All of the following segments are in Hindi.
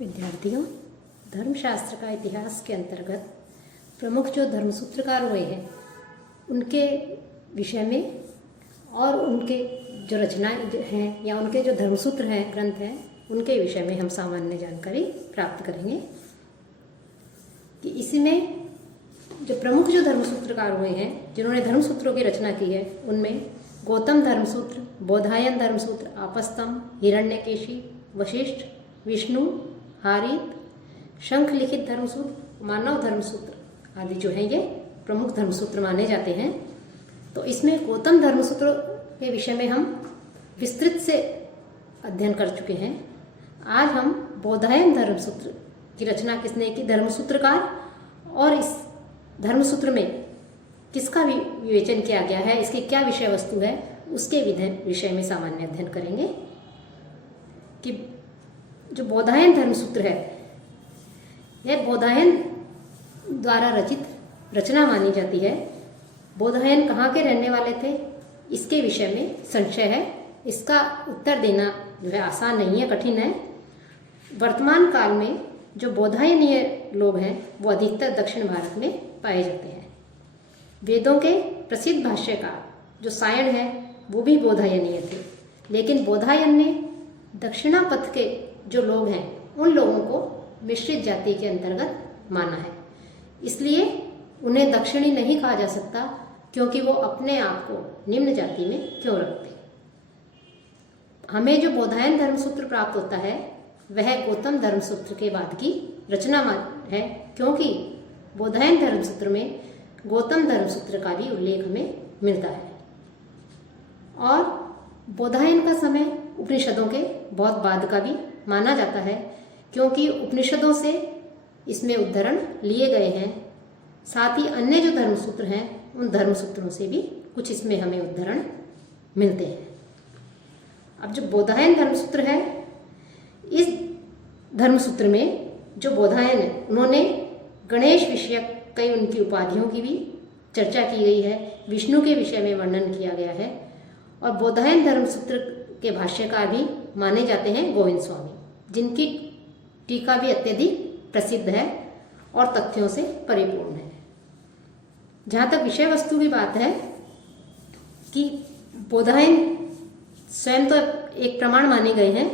विद्यार्थियों, धर्मशास्त्र का इतिहास के अंतर्गत प्रमुख जो धर्मसूत्रकार हुए हैं उनके विषय में और उनके जो रचनाएं हैं या उनके जो धर्मसूत्र हैं, ग्रंथ हैं, उनके विषय में हम सामान्य जानकारी प्राप्त करेंगे कि इसमें जो प्रमुख जो धर्मसूत्रकार हुए हैं, जिन्होंने धर्मसूत्रों की रचना की है, उनमें गौतम धर्मसूत्र, बोधायन धर्मसूत्र, आपस्तंभ, हिरण्यकेशी, वशिष्ठ, विष्णु, हारीत, शंख लिखित धर्मसूत्र, मानव धर्मसूत्र आदि जो हैं ये प्रमुख धर्मसूत्र माने जाते हैं। तो इसमें गौतम धर्मसूत्र के विषय में हम विस्तृत से अध्ययन कर चुके हैं। आज हम बोधायन धर्मसूत्र की रचना किसने की, धर्मसूत्रकार, और इस धर्मसूत्र में किसका विवेचन किया गया है, इसकी क्या विषय वस्तु है, उसके विषय में सामान्य अध्ययन करेंगे। कि जो बोधायन धर्मसूत्र है यह बोधायन द्वारा रचित रचना मानी जाती है। बोधायन कहाँ के रहने वाले थे, इसके विषय में संशय है। इसका उत्तर देना जो है आसान नहीं है, कठिन है। वर्तमान काल में जो बोधायनीय लोग हैं वो अधिकतर दक्षिण भारत में पाए जाते हैं। वेदों के प्रसिद्ध भाष्यकार जो सायण है वो भी बोधायनीय थे, लेकिन बोधायन ने दक्षिणापथ के जो लोग हैं उन लोगों को मिश्रित जाति के अंतर्गत माना है। इसलिए उन्हें दक्षिणी नहीं कहा जा सकता, क्योंकि वो अपने आप को निम्न जाति में क्यों रखते। हमें जो बोधायन धर्मसूत्र प्राप्त होता है वह गौतम धर्मसूत्र के बाद की रचना है, क्योंकि बोधायन धर्मसूत्र में गौतम धर्मसूत्र का भी उल्लेख हमें मिलता है। और बोधायन का समय उपनिषदों के बहुत बाद का भी माना जाता है, क्योंकि उपनिषदों से इसमें उद्धरण लिए गए हैं। साथ ही अन्य जो धर्मसूत्र हैं उन धर्मसूत्रों से भी कुछ इसमें हमें उद्धरण मिलते हैं। अब जो बोधायन धर्मसूत्र है, इस धर्मसूत्र में जो बोधायन है उन्होंने गणेश विषयक कई उनकी उपाधियों की भी चर्चा की गई है, विष्णु के विषय में वर्णन किया गया है। और बोधायन धर्मसूत्र के भाष्यकार भी माने जाते हैं गोविंद स्वामी, जिनकी टीका भी अत्यधिक प्रसिद्ध है और तथ्यों से परिपूर्ण है। जहाँ तक विषय वस्तु की बात है कि बोधायन स्वयं तो एक प्रमाण माने गए हैं,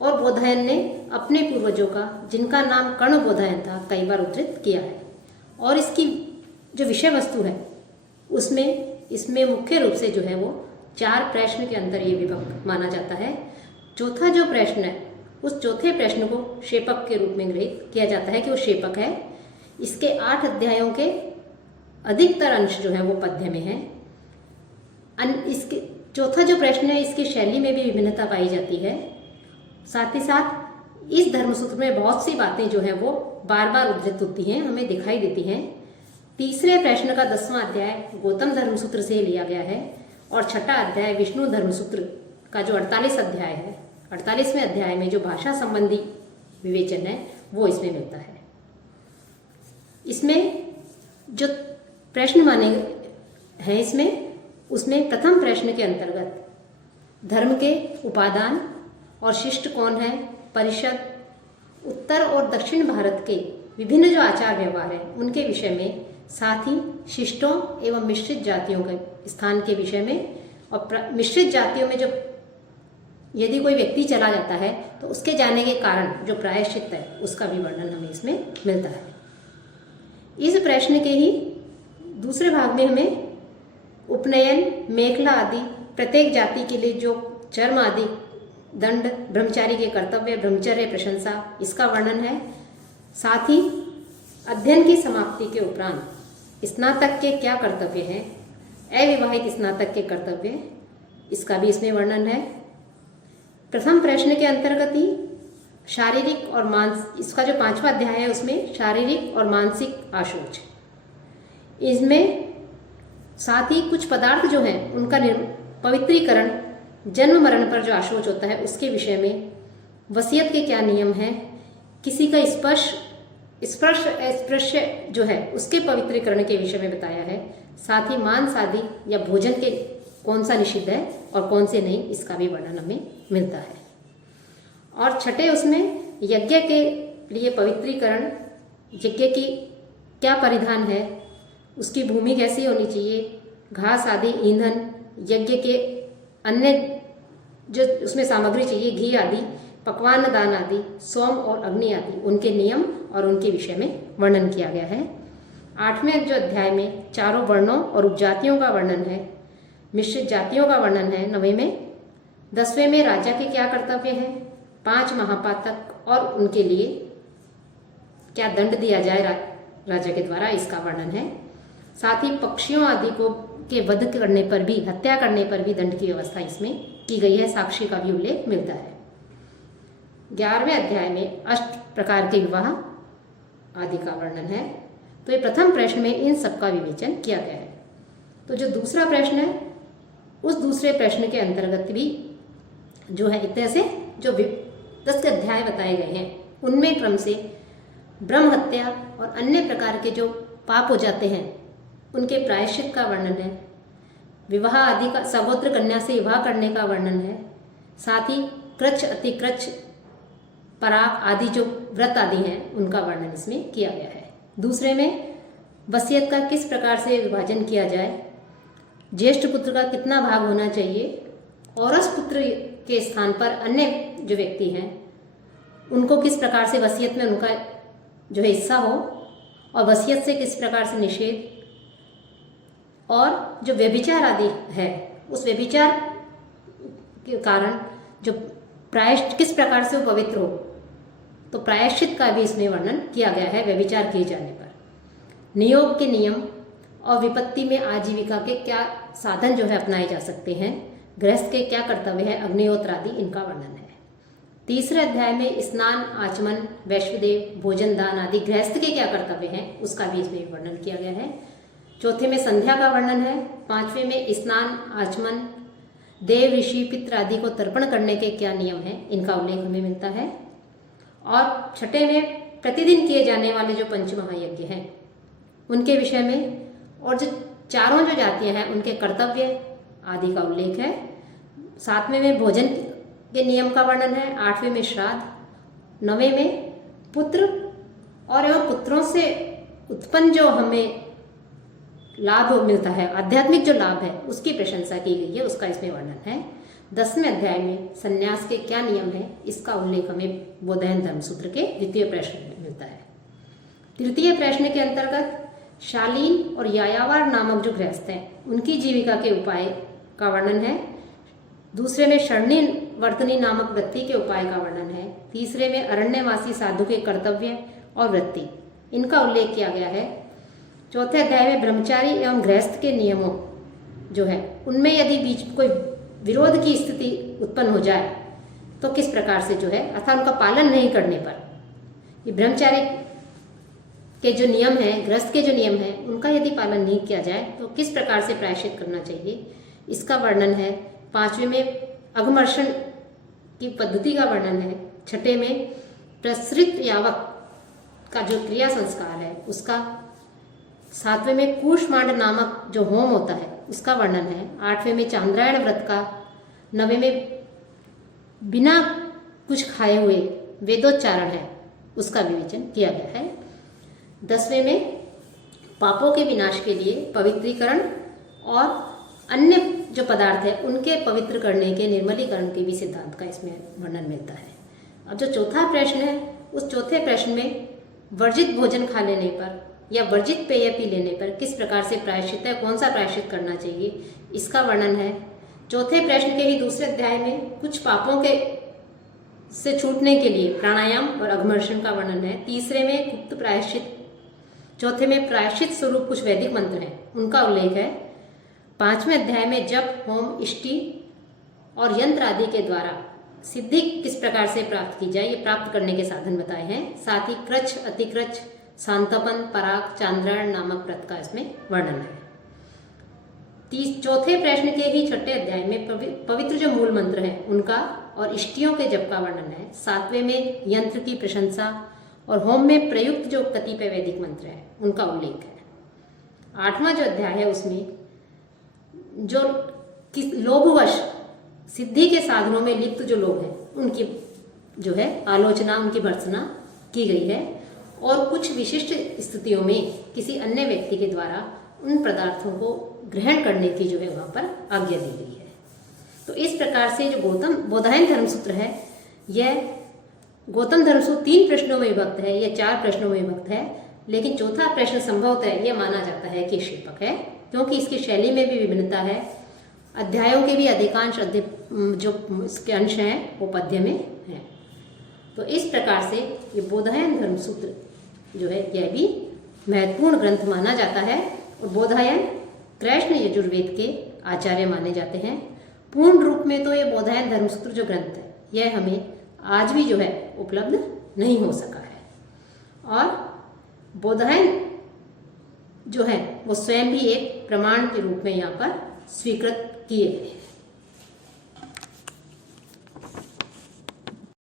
और बोधायन ने अपने पूर्वजों का, जिनका नाम कर्ण बोधायन था, कई बार उद्धृत किया है। और इसकी जो विषय वस्तु है इसमें मुख्य रूप से जो है वो 4 प्रश्न के अंदर ये विभक्त माना जाता है। चौथा जो प्रश्न है उस चौथे प्रश्न को शेपक के रूप में गृहीत किया जाता है कि वो शेपक है। इसके 8 अध्यायों के अधिकतर अंश जो है वो पद्य में है। इसके चौथा जो प्रश्न है इसकी शैली में भी विभिन्नता पाई जाती है। साथ ही साथ इस धर्मसूत्र में बहुत सी बातें जो है वो बार बार उद्धृत होती हैं, हमें दिखाई देती हैं। तीसरे प्रश्न का 10वां अध्याय गौतम धर्मसूत्र से लिया गया है, और छठा अध्याय विष्णु धर्मसूत्र का जो 48 अध्याय है, 48वें अध्याय में जो भाषा संबंधी विवेचन है वो इसमें मिलता है। इसमें जो प्रश्न माने हैं उसमें प्रथम प्रश्न के अंतर्गत धर्म के उपादान और शिष्ट कौन है, परिषद, उत्तर और दक्षिण भारत के विभिन्न जो आचार व्यवहार हैं उनके विषय में, साथ ही शिष्टों एवं मिश्रित जातियों के स्थान के विषय में, और मिश्रित जातियों में जो यदि कोई व्यक्ति चला जाता है तो उसके जाने के कारण जो प्रायश्चित है उसका भी वर्णन हमें इसमें मिलता है। इस प्रश्न के ही दूसरे भाग में हमें उपनयन, मेखला आदि प्रत्येक जाति के लिए जो चर्म आदि दंड, ब्रह्मचारी के कर्तव्य, ब्रह्मचर्य, प्रशंसा, इसका वर्णन है। साथ ही अध्ययन की समाप्ति के उपरांत स्नातक के क्या कर्तव्य हैं, अविवाहित स्नातक के कर्तव्य, इसका भी इसमें वर्णन है। प्रथम प्रश्न के अंतर्गत ही शारीरिक और इसका जो 5वां अध्याय है उसमें शारीरिक और मानसिक आशोच, इसमें साथ ही कुछ पदार्थ जो हैं उनका पवित्रीकरण, जन्म मरण पर जो आशोच होता है उसके विषय में, वसीयत के क्या नियम हैं, किसी का स्पर्श जो है उसके पवित्रीकरण के विषय में बताया है। साथ ही मांस आदि या भोजन के कौन सा निषिद्ध है और कौन से नहीं, इसका भी वर्णन हमें मिलता है। और छठे उसमें यज्ञ के लिए पवित्रीकरण, यज्ञ की क्या परिधान है, उसकी भूमि कैसी होनी चाहिए, घास आदि, ईंधन, यज्ञ के अन्य जो उसमें सामग्री चाहिए, घी आदि, पकवान दान आदि, सोम और अग्नि आदि, उनके नियम और उनके विषय में वर्णन किया गया है। 8वें जो अध्याय में चारों वर्णों और उपजातियों का वर्णन है, मिश्रित जातियों का वर्णन है 9वें में। 10वें में राजा के क्या कर्तव्य हैं, 5 महापातक और उनके लिए क्या दंड दिया जाए राजा के द्वारा, इसका वर्णन है। साथ ही पक्षियों आदि को के वध करने पर भी, हत्या करने पर भी दंड की व्यवस्था इसमें की गई है, साक्षी का भी उल्लेख मिलता है। 11वें अध्याय में अष्ट प्रकार के विवाह आदि का वर्णन है। तो ये प्रथम प्रश्न में इन सब का विवेचन किया गया है। तो जो दूसरा प्रश्न है, उस दूसरे प्रश्न के अंतर्गत भी जो है इतने से जो 10 अध्याय बताए गए हैं, उनमें क्रम से ब्रह्म हत्या और अन्य प्रकार के जो पाप हो जाते हैं उनके प्रायश्चित का वर्णन है। विवाह आदि का, सगोत्र कन्या से विवाह करने का वर्णन है। साथ ही कृच्छ, अतिकृच्छ, पराग आदि जो व्रत आदि हैं उनका वर्णन इसमें किया गया है। दूसरे में वसीयत का किस प्रकार से विभाजन किया जाए, ज्येष्ठ पुत्र का कितना भाग होना चाहिए, औरस पुत्र के स्थान पर अन्य जो व्यक्ति हैं उनको किस प्रकार से वसीयत में उनका जो है हिस्सा हो, और वसीयत से किस प्रकार से निषेध, और जो व्यभिचार आदि है उस व्यभिचार के कारण जो प्रायश्चित किस प्रकार से वो पवित्र हो, तो प्रायश्चित का भी इसमें वर्णन किया गया है व्यभिचार किए जाने पर। नियोग के नियम और विपत्ति में आजीविका के क्या साधन जो है अपनाए जा सकते हैं, गृहस्थ के क्या कर्तव्य है, अग्निहोत्र आदि, इनका वर्णन है। तीसरे अध्याय में स्नान, आचमन, वैश्वदेव, भोजन दान आदि गृहस्थ के क्या कर्तव्य हैं उसका भी इसमें वर्णन किया गया है। चौथे में संध्या का वर्णन है। 5वें में स्नान, आचमन, देव, ऋषि, पितृ आदि को तर्पण करने के क्या नियम हैं, इनका उल्लेख हमें मिलता है। और छठे में प्रतिदिन किए जाने वाले जो पंचमहायज्ञ हैं उनके विषय में, और जो चारों जो जातियां हैं उनके कर्तव्य आदि का उल्लेख है। 7वें में भोजन के नियम का वर्णन है। 8वें में श्राद्ध, 9वें में पुत्र और एवं पुत्रों से उत्पन्न जो हमें लाभ मिलता है, आध्यात्मिक जो लाभ है उसकी प्रशंसा की गई है, उसका इसमें वर्णन है। 10वें अध्याय में संन्यास के क्या नियम है, इसका उल्लेख हमें बोधायन धर्मसूत्र के द्वितीय प्रश्न में मिलता है। तृतीय प्रश्न के अंतर्गत शालीन और यायावर नामक जो गृहस्थ हैं उनकी जीविका के उपाय का वर्णन है। दूसरे में शरणी वर्तनी नामक वृत्ति के उपाय का वर्णन है। तीसरे में अरण्यवासी साधु के कर्तव्य और वृत्ति, इनका उल्लेख किया गया है। चौथे अध्याय में ब्रह्मचारी एवं गृहस्थ के नियमों जो है उनमें यदि बीच कोई विरोध की स्थिति उत्पन्न हो जाए तो किस प्रकार से जो है, अर्थात उनका पालन नहीं करने पर, ये ब्रह्मचारी के जो नियम हैं, गृहस्थ के जो नियम हैं, उनका यदि पालन नहीं किया जाए तो किस प्रकार से प्रायश्चित करना चाहिए, इसका वर्णन है। 5वें में अघमर्षण की पद्धति का वर्णन है। 6ठे में प्रसृत यावक का जो क्रिया संस्कार है उसका। 7वें में कूष्मांड नामक जो होम होता है उसका वर्णन है। 8वें में चांद्रायण व्रत का। 9वें में बिना कुछ खाए हुए वेदोच्चारण है उसका विवेचन किया गया है। 10वें में पापों के विनाश के लिए पवित्रीकरण और अन्य जो पदार्थ है उनके पवित्र करने के निर्मलीकरण के भी सिद्धांत का इसमें वर्णन मिलता है। अब जो चौथा प्रश्न है, उस चौथे प्रश्न में वर्जित भोजन खा लेने पर या वर्जित पेय पी लेने पर किस प्रकार से प्रायश्चित है, कौन सा प्रायश्चित करना चाहिए, इसका वर्णन है। चौथे प्रश्न के ही दूसरे अध्याय में कुछ पापों के से छूटने के लिए प्राणायाम और अघमर्षण का वर्णन है। तीसरे में गुप्त प्रायश्चित। चौथे में प्रायश्चित स्वरूप कुछ वैदिक मंत्र हैं उनका उल्लेख है। 5वें अध्याय में जप, होम, इष्टि और यंत्र आदि के द्वारा सिद्धि किस प्रकार से प्राप्त की जाए, ये प्राप्त करने के साधन बताए हैं। साथ ही कृच्छ, अतिकृच्छ, शांतपन, पराग, चांद्रायण नामक व्रत का इसमें वर्णन है। चौथे प्रश्न के ही छठे अध्याय में पवित्र जो मूल मंत्र हैं उनका और इष्टियों के जप का वर्णन है। 7वें में यंत्र की प्रशंसा और होम में प्रयुक्त जो कतिपय वैदिक मंत्र हैं उनका उल्लेख है। 8वां जो अध्याय है उसमें जो लोभवश सिद्धि के साधनों में लिप्त जो लोग हैं उनकी जो है आलोचना, उनकी भर्त्सना की गई है और कुछ विशिष्ट स्थितियों में किसी अन्य व्यक्ति के द्वारा उन पदार्थों को ग्रहण करने की जो है वहाँ पर आज्ञा दी गई है। तो इस प्रकार से जो बोधायन धर्मसूत्र है, यह गौतम धर्मसूत्र 3 प्रश्नों में विभक्त है, यह 4 प्रश्नों में विभक्त है, लेकिन चौथा प्रश्न संभवतः यह माना जाता है कि क्षेपक है, क्योंकि इसकी शैली में भी विभिन्नता है। अध्यायों के भी अधिकांश जो इसके अंश हैं वो पद्य में हैं। तो इस प्रकार से ये बोधायन धर्मसूत्र जो है यह भी महत्वपूर्ण ग्रंथ माना जाता है और बोधायन कृष्ण यजुर्वेद के आचार्य माने जाते हैं। पूर्ण रूप में तो ये बोधायन धर्मसूत्र जो ग्रंथ है यह हमें आज भी जो है उपलब्ध नहीं हो सका है और बोधायन जो है वो स्वयं भी एक प्रमाण के रूप में यहाँ पर स्वीकृत किए गए हैं।